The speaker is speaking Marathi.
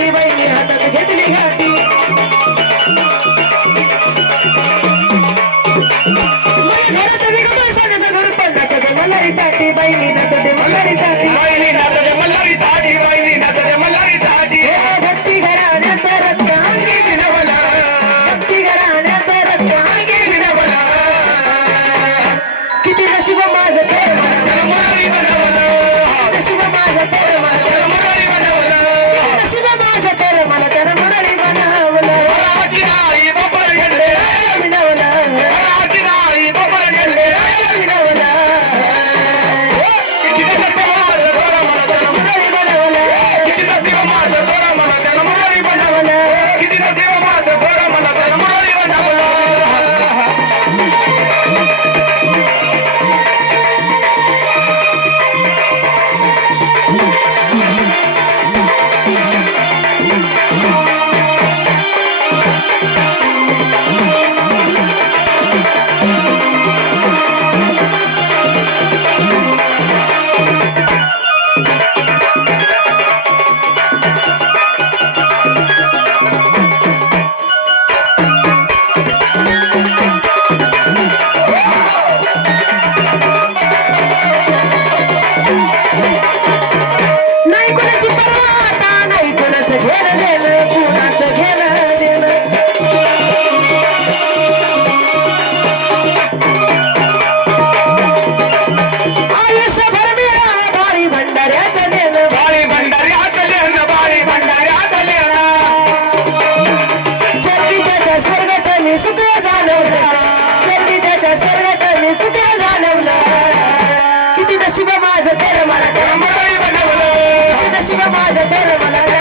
मल्हारीसाठी बहिणी हातात घेतली घाटी मल्हारीसाठी बहिणी नाचते मल्हारीसाठी बहिणी नाचते मल्हारीसाठी बहिणी नाचते मल्हारीसाठी भक्ती घराण्याचा रत्न अंगी विनवला भक्ती घराण्याचा रत्न अंगी विनवला किती नशीब माझं तर मल्हारी बनवलं नशीब माझं तर मल्हारी बनवलं नशीब माझं तर मला तर मराठी बनवलं मराठी नाही बापर गेले विनवलं मराठी नाही बापर गेले विनवलं किती नसते माझं बरं मला त्याला मराठी बनवलं किती नसते माझं बरं मला त्याला मराठी बनवलं किती नसते माझं बरं मला त्याला मराठी बनवलं नाही कोणाची पर्वा आता नाही कोणाचं घेणं देणं कुणाचं घेणं देणं आयुष्यभर मिळा भारी भंडाऱ्याचं देणं बाळी भंडारी आचलेन बाळी भंडारी आचलेन जल्दी त्याच्या स्वर्गाचं मी सुख जाणवलं जल्दी त्याच्या स्वर्गाचं मी सुख जाणवलं किती नशीब माझं तर मला तर मराठी बनवलं किती नशीब माझं तर मला